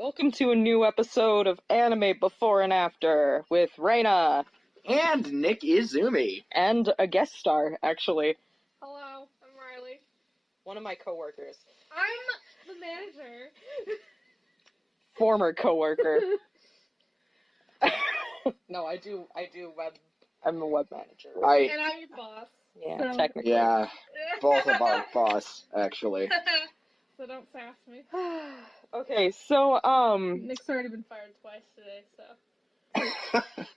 Welcome to a new episode of Anime Before and After with Rena. And Nick Izumi. And a guest star, actually. Hello, I'm Rylie. One of my coworkers. I'm the manager. Former coworker. No, I do web. I'm a web manager. And I'm your boss. Yeah, so. Technically. Yeah, both of our boss, actually. So don't sass me. Okay, so, Nick's already been fired twice today, so.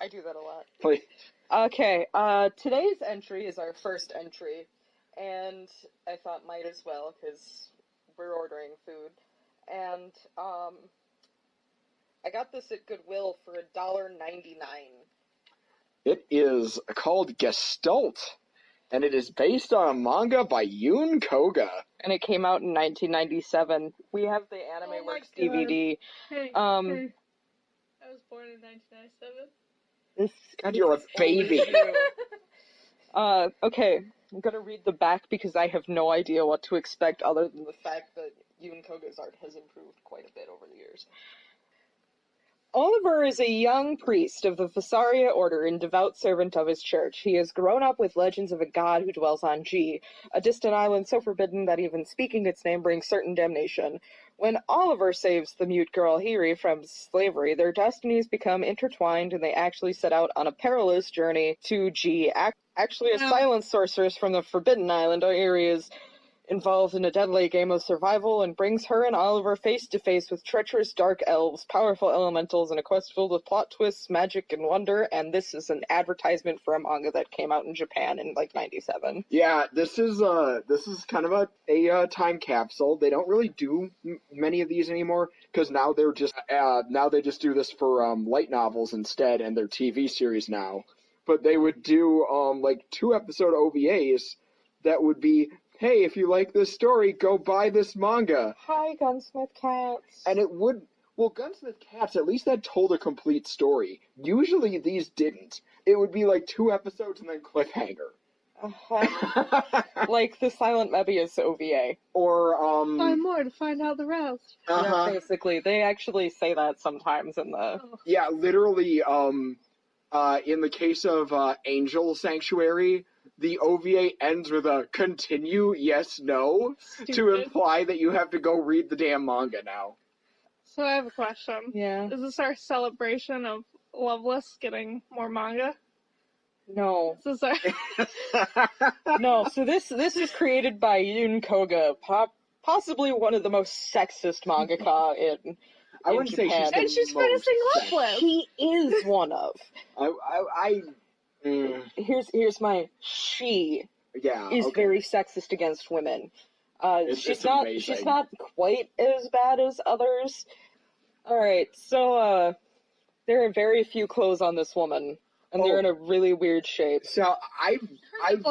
I do that a lot. Please. Okay, today's entry is our first entry, and I thought might as well, because we're ordering food, and, I got this at Goodwill for $1.99. It is called Gestalt, and it is based on a manga by Yoon Koga. And it came out in 1997. We have the Anime Works DVD. Hey, hey. I was born in 1997. God, you're a baby. Okay, I'm gonna read the back because I have no idea what to expect other than the fact that Yoon Koga's art has improved quite a bit over the years. Oliver is a young priest of the Visaria order and devout servant of his church. He has grown up with legends of a god who dwells on G, a distant island so forbidden that even speaking its name brings certain damnation. When Oliver saves the mute girl Hiri from slavery, their destinies become intertwined and they actually set out on a perilous journey to G. Actually, a silent sorceress from the Forbidden Island, Hiri is involved in a deadly game of survival and brings her and Oliver face to face with treacherous dark elves, powerful elementals, and a quest filled with plot twists, magic, and wonder. And this is an advertisement for a manga that came out in Japan in like '97. Yeah, this is kind of a time capsule. They don't really do many of these anymore because now they just do this for light novels instead and their TV series now. But they would do like 2-episode OVAs that would be, hey, if you like this story, go buy this manga. Hi, Gunsmith Cats. And it would, well, Gunsmith Cats, at least that told a complete story. Usually these didn't. It would be like 2 episodes and then cliffhanger. Like the Silent Mebius OVA. Or, Find more to find out the rest. Yeah, basically. They actually say that sometimes in the... Yeah, literally, in the case of Angel Sanctuary, the OVA ends with a continue, yes, no, to imply that you have to go read the damn manga now. So I have a question. Yeah. Is this our celebration of Loveless getting more manga? No. This is our... No, so this is created by Yoon Koga, possibly one of the most sexist mangaka in I wouldn't Japan. say she's And she's finishing Loveless. She is one of. Here's my she is very sexist against women. She's not quite as bad as others. Alright, so there are very few clothes on this woman, and they're in a really weird shape. So I've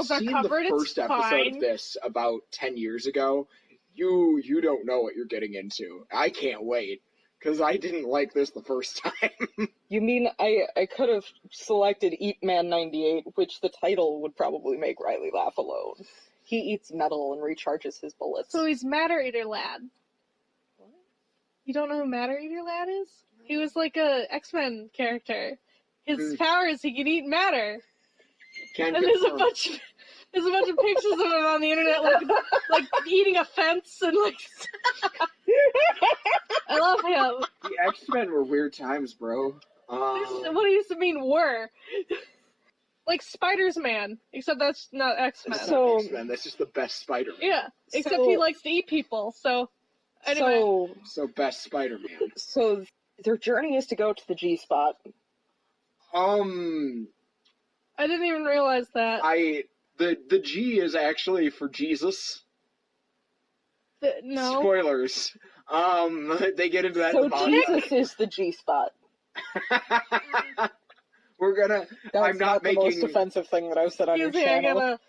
seen the first episode fine. of this about 10 years ago. You don't know what you're getting into. I can't wait. Because I didn't like this the first time. You mean I could have selected Eat Man 98, which the title would probably make Rylie laugh alone. He eats metal and recharges his bullets. So he's Matter Eater Lad. What? You don't know who Matter Eater Lad is? He was like a X-Men character. His power is he can eat matter. And there's a bunch of pictures of him on the internet, like eating a fence and like. I love him. The X-Men were weird times, bro. What it used to mean were. Like Spider-Man, except that's not X-Men. That's not X-Men, that's just the best Spider-Man. Yeah, except he likes to eat people, so... Anyway. So best Spider-Man. So their journey is to go to the G-spot. I didn't even realize that. The G is actually for Jesus. No. Spoilers. They get into that So in the manga. Jesus is the G-spot. I'm not making the most offensive thing that I've said on your channel. I'm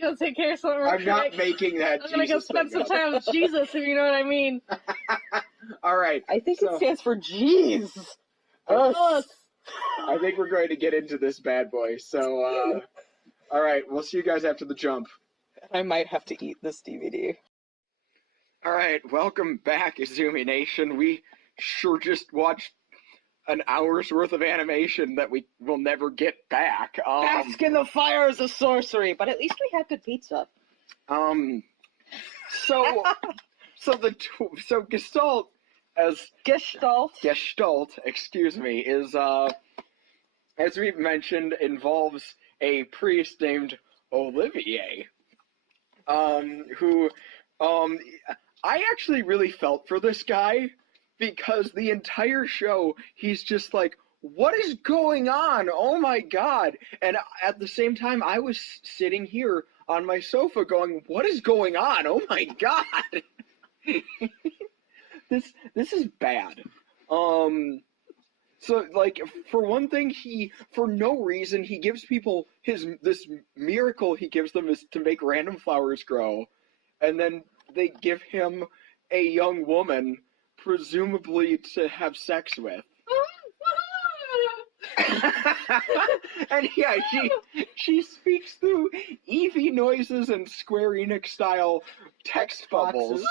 gonna take care of something real quick. I'm not making that I'm gonna go spend some time with Jesus, if you know what I mean. Alright. I think it stands for Jeez. Us. I think we're going to get into this bad boy, so, alright, we'll see you guys after the jump. I might have to eat this DVD. Alright, welcome back, Izumi Nation. We sure just watched an hour's worth of animation that we will never get back. Bask in the fires of sorcery, but at least we had good pizza. So Gestalt, excuse me, is, as we've mentioned, involves a priest named Olivier, who, I actually really felt for this guy, because the entire show, he's just like, what is going on? Oh my god! And at the same time, I was sitting here on my sofa going, what is going on? Oh my god! This is bad. So, like, for one thing, for no reason, he gives people this miracle he gives them is to make random flowers grow, and then they give him a young woman, presumably to have sex with. And yeah, she speaks through Eevee noises and Square Enix style text bubbles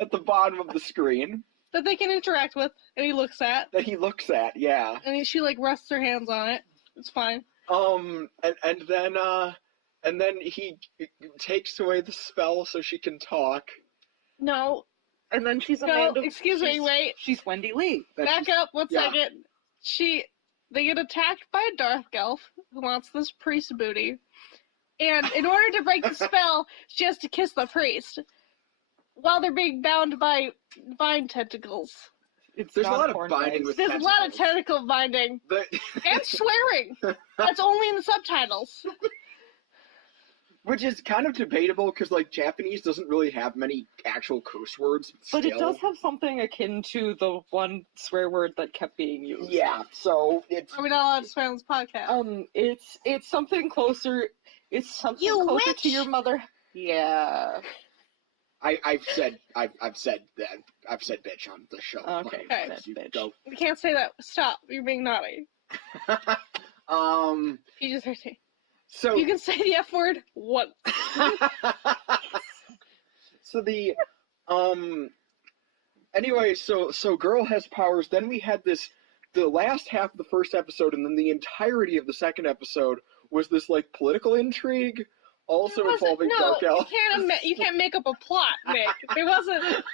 at the bottom of the screen. That they can interact with, and he looks at. That he looks at, yeah. And she, like, rests her hands on it. It's fine. And then he takes away the spell so she can talk. No. And then she's excuse me, wait. She's Wendy Lee. Back up 1 second. They get attacked by a dark elf who wants this priest booty. And in order to break the spell, she has to kiss the priest. While they're being bound by vine tentacles. There's a lot of binding with tentacles. There's a lot of tentacle binding. And swearing. That's only in the subtitles. Which is kind of debatable, because, like, Japanese doesn't really have many actual curse words. But it does have something akin to the one swear word that kept being used. Yeah, so it's... Are we not allowed to swear on this podcast? It's something closer... It's something closer witch! To your mother... Yeah... I've said bitch on the show. Okay, bitch. Go. You can't say that. Stop. You're being naughty. PG-13. So you can say the F word once. So the anyway, so girl has powers. Then we had the last half of the first episode, and then the entirety of the second episode was this, like, political intrigue. Also involving dark elves. You can't make up a plot, Nick. There wasn't. It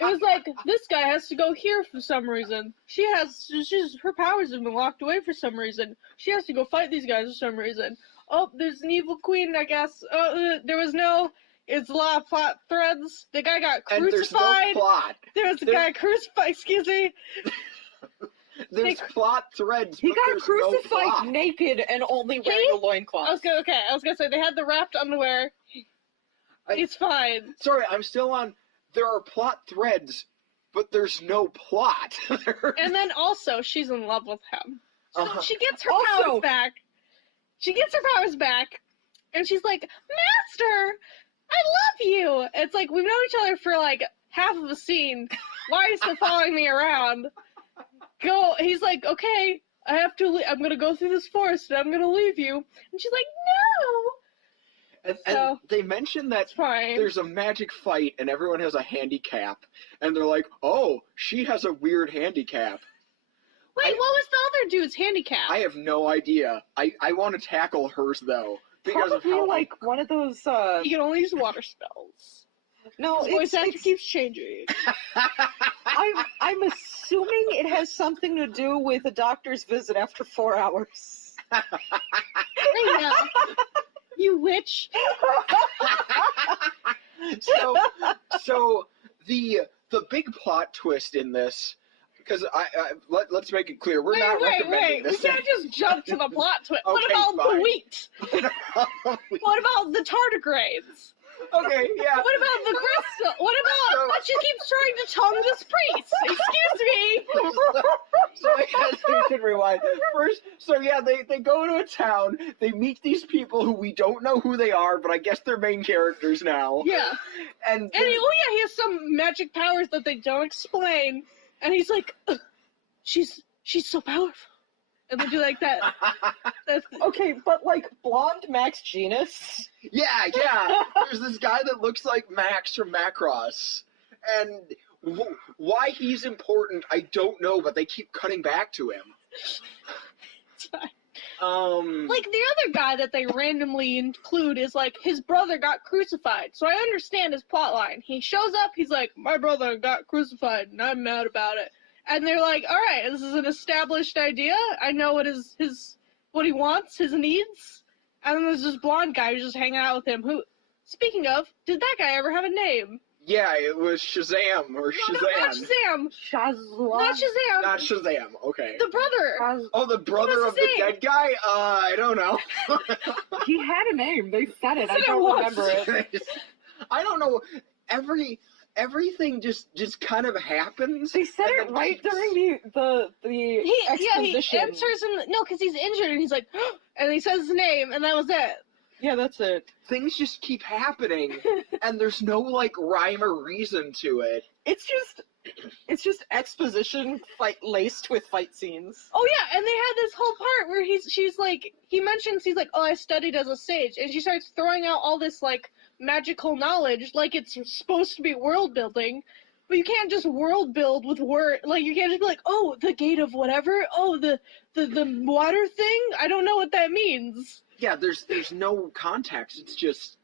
was like this guy has to go here for some reason. Her powers have been locked away for some reason. She has to go fight these guys for some reason. Oh, there's an evil queen, I guess. Oh, it's a lot of plot threads. The guy got crucified. And there's no plot. There was a guy crucified. Excuse me. There's plot threads. He got crucified naked and only wearing a loincloth. I was gonna say they had the wrapped underwear. It's fine. Sorry, I'm still on. There are plot threads, but there's no plot. And then also, she's in love with him. So she gets her powers back. And she's like, Master, I love you. It's like, we've known each other for like half of a scene. Why are you still following me around? He's like, okay, I'm gonna go through this forest and I'm gonna leave you. And she's like, no! And they mention that there's a magic fight and everyone has a handicap. And they're like, oh, she has a weird handicap. Wait, what was the other dude's handicap? I have no idea. I want to tackle hers, though. Because Probably of how, like one of those, You can only use water spells. No, his voice actor keeps changing. I'm assuming it has something to do with a doctor's visit after 4 hours. Rena, you witch. So the big plot twist in this, because let's make it clear, we're not recommending this. We can't just jump to the plot twist. Okay, what about fine. the wheat? What about the tardigrades? Okay, yeah. What about the crystal? What about that she keeps trying to tongue this priest? Excuse me. So I guess we should rewind. First, they go to a town, they meet these people who we don't know who they are, but I guess they're main characters now. Yeah. And he has some magic powers that they don't explain. And he's like, she's so powerful. And they do like that. That's, Okay, but like blonde Max Genus. Yeah. There's this guy that looks like Max from Macross, and why he's important, I don't know, but they keep cutting back to him. it's fine. Like the other guy that they randomly include is like his brother got crucified. So I understand his plot line. He shows up, he's like, my brother got crucified and I'm mad about it. And they're like, all right, this is an established idea. I know what what he wants, his needs. And then there's this blonde guy who's just hanging out with him. Who, speaking of, did that guy ever have a name? Yeah, it was Shazam or Shazam. No, not Shazam. Not Shazam. Not Shazam. Okay. The brother. Oh, the brother of the dead guy? I don't know. He had a name. They said it. I Said it don't once. remember it. I don't know. Everything just kind of happens. They said it right during the exposition. He answers because he's injured and he's like, and he says his name and that was it. Yeah, that's it. Things just keep happening, and there's no like rhyme or reason to it. It's just exposition laced with fight scenes. Oh yeah, and they had this whole part where he's like, he's like, oh, I studied as a sage, and she starts throwing out all this like magical knowledge, like it's supposed to be world building, but you can't just world build with word. Like you can't just be like, oh, the gate of whatever, oh, the water thing. I don't know what that means. Yeah, there's no context. It's just,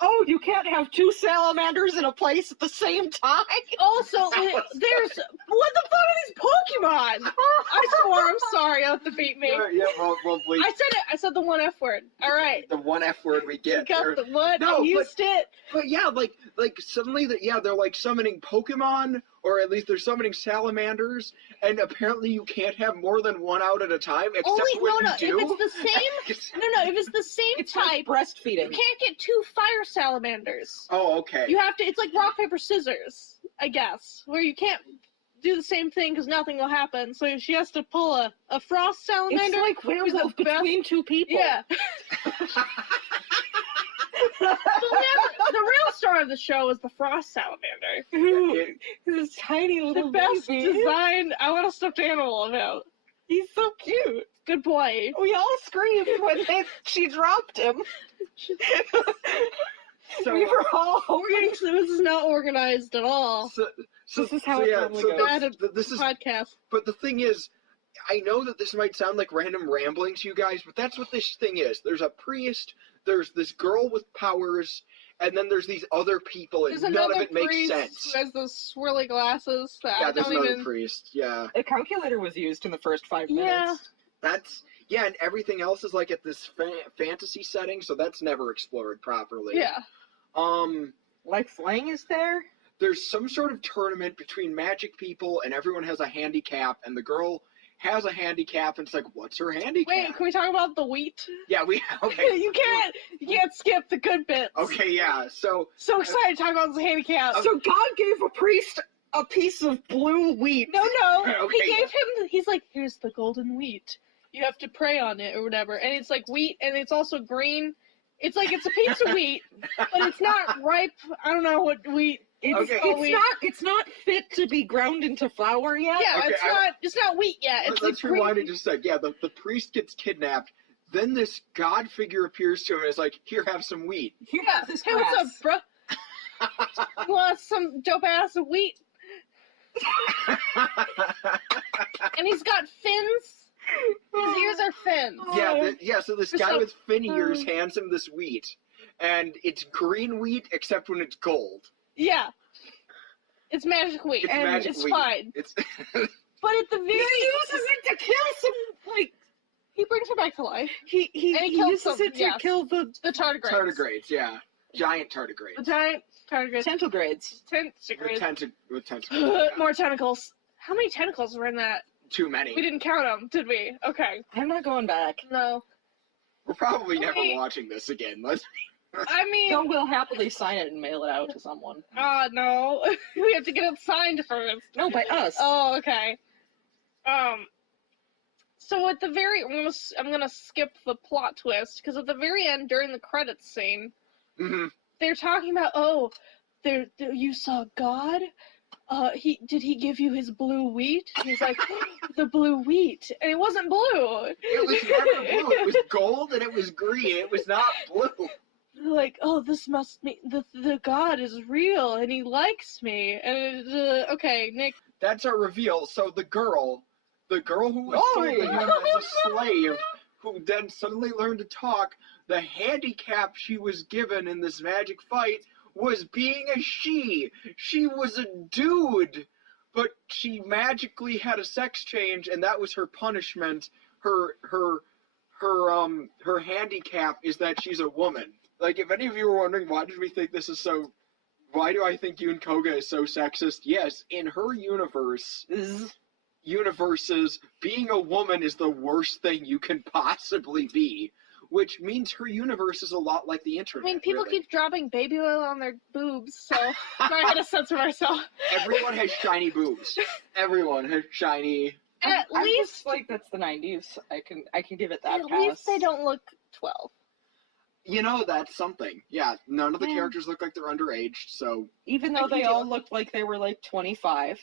oh, you can't have two salamanders in a place at the same time. Also, there's what the fuck are these Pokemon? I swore. I'm sorry. You have to beat me. yeah, well, please. I said it. I said the one F word. All right. The one F word we get. You got the what? No, I used it. But yeah, like suddenly they're like summoning Pokemon, or at least they're summoning salamanders, and apparently you can't have more than one out at a time. Except when you do. If it's the same, if it's the same It's type, like breastfeeding. you can't get two fire salamanders. Oh, okay. You have to. It's like rock paper scissors, I guess, where you can't do the same thing because nothing will happen. So she has to pull a frost salamander. It's like werewolf between two people. Yeah. The real star of the show is the frost salamander. This tiny little The best baby. design. I want a stuffed animal of him. He's so cute. Good boy. We all screamed when she dropped him. So, we were all This is not organized at all. This is how it normally goes. This is Podcast. But the thing is, I know that this might sound like random rambling to you guys, but that's what this thing is. There's a priest, there's this girl with powers, and then there's these other people, and none of it makes sense. Who has those swirly glasses that Yeah, I there's don't another even... priest, yeah. A calculator was used in the first 5 minutes. Yeah. And everything else is like at this fantasy setting, so that's never explored properly. Yeah. Like Flang is there? There's some sort of tournament between magic people, and everyone has a handicap, and the girl has a handicap, and it's like, what's her handicap? Wait, can we talk about the wheat? Yeah, okay. you can't skip the good bits. Okay, yeah, so excited to talk about the handicap. So God gave a priest a piece of blue wheat. No. Okay. He gave him, he's like, here's the golden wheat. You have to pray on it or whatever. And it's like wheat, and it's also green. It's like it's a piece of wheat, but it's not ripe. I don't know what wheat. It's not fit to be ground into flour yet. Yeah, Okay, it's not wheat yet. It's let's like rewind it just a sec. Yeah, the priest gets kidnapped. Then this god figure appears to him and is like, here, have some wheat. Yeah. Hey, what's up, bruh? You want some dope ass of wheat? And he's got fins. His ears are fins. So this guy with fin ears hands him this wheat. And it's green wheat except when it's gold. Yeah. It's magic wheat. It's fine. But at the very... He uses it to kill some, He brings her back to life. He uses it to kill the tardigrades. Tardigrades, yeah. Giant tardigrades. The giant tardigrades. Tentlegrades. With tentacles. More tentacles. How many tentacles were in that? Too many. We didn't count them, did we? Okay. I'm not going back. No. We're probably never watching this again. I mean... So we'll happily sign it and mail it out to someone. No. We have to get it signed first. No, by us. Oh, okay. So at the very... I'm gonna skip the plot twist, because at the very end, during the credits scene, they're talking about, you saw God? did he give you his blue wheat? And he's like, the blue wheat. And it wasn't blue. It was never blue. It was gold and it was green. It was not blue. Like, oh, this must mean the god is real and he likes me. And okay, Nick. That's our reveal. So the girl who was serving him as a slave, who then suddenly learned to talk, the handicap she was given in this magic fight was being a she. She was a dude, but she magically had a sex change, and that was her punishment. Her handicap is that she's a woman. Like, if any of you were wondering, why do I think Yun Koga is so sexist? Yes, in her universes, being a woman is the worst thing you can possibly be. Which means her universe is a lot like the internet. I mean, people keep dropping baby oil on their boobs, so I had to censor myself. Everyone has shiny boobs. Everyone has shiny. At least, like, that's the 90s. I can give it that pass. At least they don't look 12. You know, that's something. Yeah, none of the characters look like they're underage, so... Even though they all looked like they were, like, 25.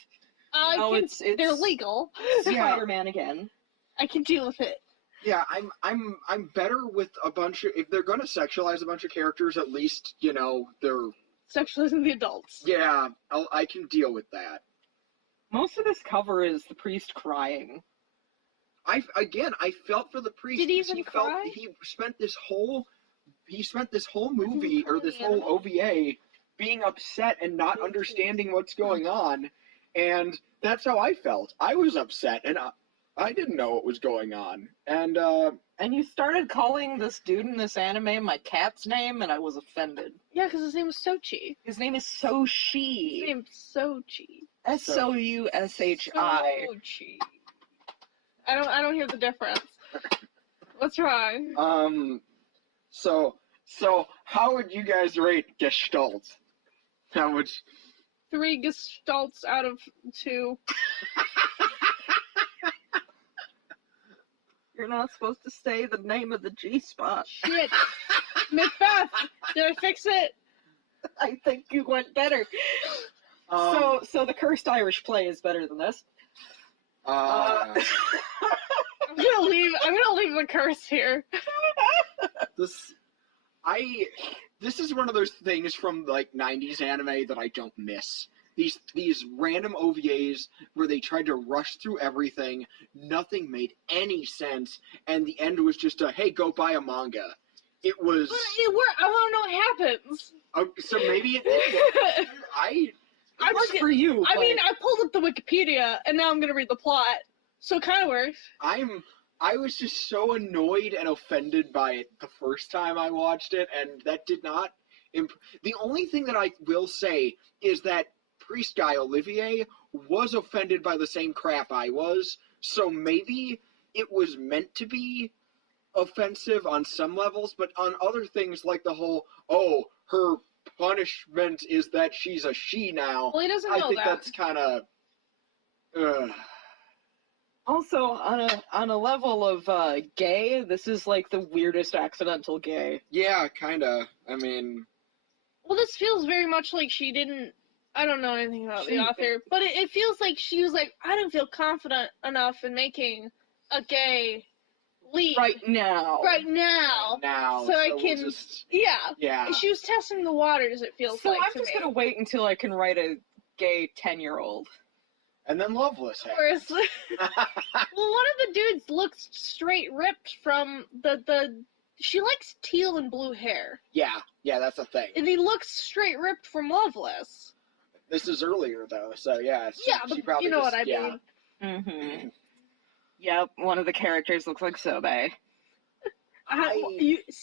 They're legal. Spider-Man again. I can deal with it. Yeah, I'm better with a bunch of, if they're gonna sexualize a bunch of characters, at least, you know, they're... Sexualizing the adults. Yeah, I can deal with that. Most of this cover is the priest crying. I felt for the priest. Did he even cry? He spent this whole movie, or this whole OVA, being upset and not understanding what's going on, and that's how I felt. I was upset, and I didn't know what was going on. And you started calling this dude in this anime my cat's name, and I was offended. Yeah, because his name is Sochi. His name is Soshi. His name's Sochi. Soushi. Sochi. I don't hear the difference. What's wrong? So how would you guys rate Gestalt? How would... 3 Gestalts out of 2. You're not supposed to say the name of the G-spot. Shit. Macbeth, did I fix it? I think you went better. So the cursed Irish play is better than this. I'm gonna leave the curse here. This is one of those things from like 90s anime that I don't miss. These random OVAs where they tried to rush through everything, nothing made any sense, and the end was just a, hey, go buy a manga. It was... But it worked. I want to know what happens. So maybe it did. It worked for you. I mean, I pulled up the Wikipedia, and now I'm going to read the plot, so it kind of works. I was just so annoyed and offended by it the first time I watched it, and that did not... The only thing that I will say is that priest guy, Olivier, was offended by the same crap I was, so maybe it was meant to be offensive on some levels, but on other things like the whole, oh, her punishment is that she's a she now. Well, he doesn't know that. I think that's kind of... Also, on a level of gay, this is like the weirdest accidental gay. Yeah, kind of. I mean... Well, this feels very much like she didn't... I don't know anything about the author, but it feels like she was like, I don't feel confident enough in making a gay lead. Right now. So I can... Yeah. She was testing the waters, it feels like. So I'm just going to wait until I can write a gay 10-year-old. And then Loveless happens. Well, one of the dudes looks straight ripped from the... She likes teal and blue hair. Yeah, that's a thing. And he looks straight ripped from Loveless. This is earlier, though, so yeah. She probably you know what I mean. Mm-hmm. Yep, one of the characters looks like Sobe.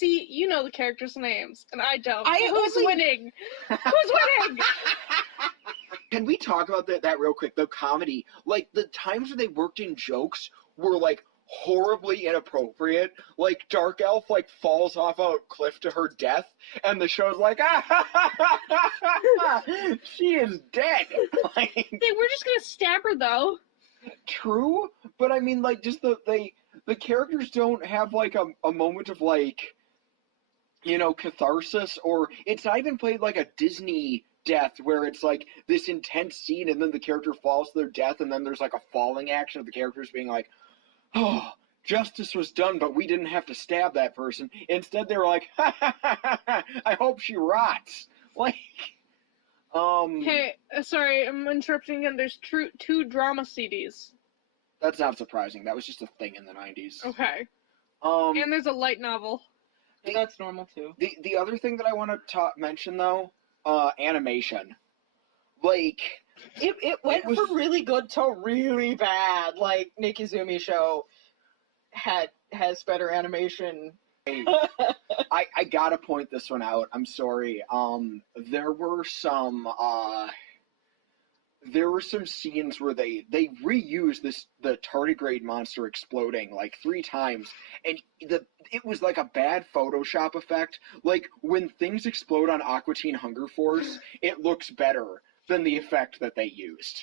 You know the characters' names, and I don't. Who's winning? Can we talk about that real quick? The comedy, like the times where they worked in jokes were like horribly inappropriate. Like Dark Elf like falls off a cliff to her death, and the show's like, she is dead. Like, they were just gonna stab her though. True, but I mean, like, just the characters don't have like a moment of like, you know, catharsis, or it's not even played like a Disney death where it's like this intense scene and then the character falls to their death and then there's like a falling action of the characters being like, oh, justice was done, but we didn't have to stab that person. Instead, they were like, ha ha ha ha, ha, I hope she rots. Like, Hey, sorry, I'm interrupting again. There's two drama CDs. That's not surprising. That was just a thing in the 90s. Okay. And there's a light novel. And that's normal too. The other thing that I want to mention though, animation. Like, it went from really good to really bad. Like Nick Izumi show has better animation. I gotta point this one out. I'm sorry. There were some scenes where they reused the tardigrade monster exploding like 3 times, and it was like a bad Photoshop effect. Like when things explode on Aqua Teen Hunger Force, it looks better than the effect that they used.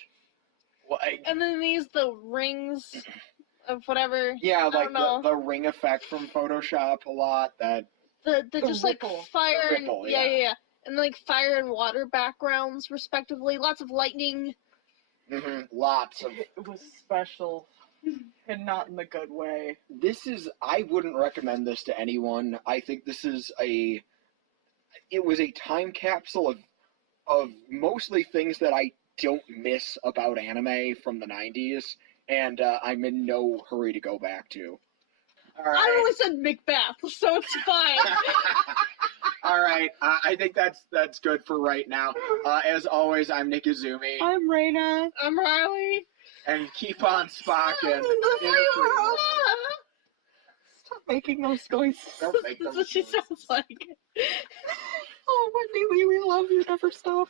Like, and then they use the rings of whatever. Yeah, like the ring effect from Photoshop a lot. That the just ripple. Like fire the ripple, and yeah, and like fire and water backgrounds respectively. Lots of lightning. Mm-hmm. Lots of. It was special, and not in the good way. I wouldn't recommend this to anyone. I think this is it was a time capsule of mostly things that I don't miss about anime from the 90s, and I'm in no hurry to go back to. All right. I only said Macbeth, so it's fine. All right, I think that's good for right now. As always, I'm Nick Izumi. I'm Rena. I'm Rylie. And keep on spocking. Stop making those noises. Don't make those That's what she noises. sounds like. Oh, Wendy Lee, we love you. Never stop.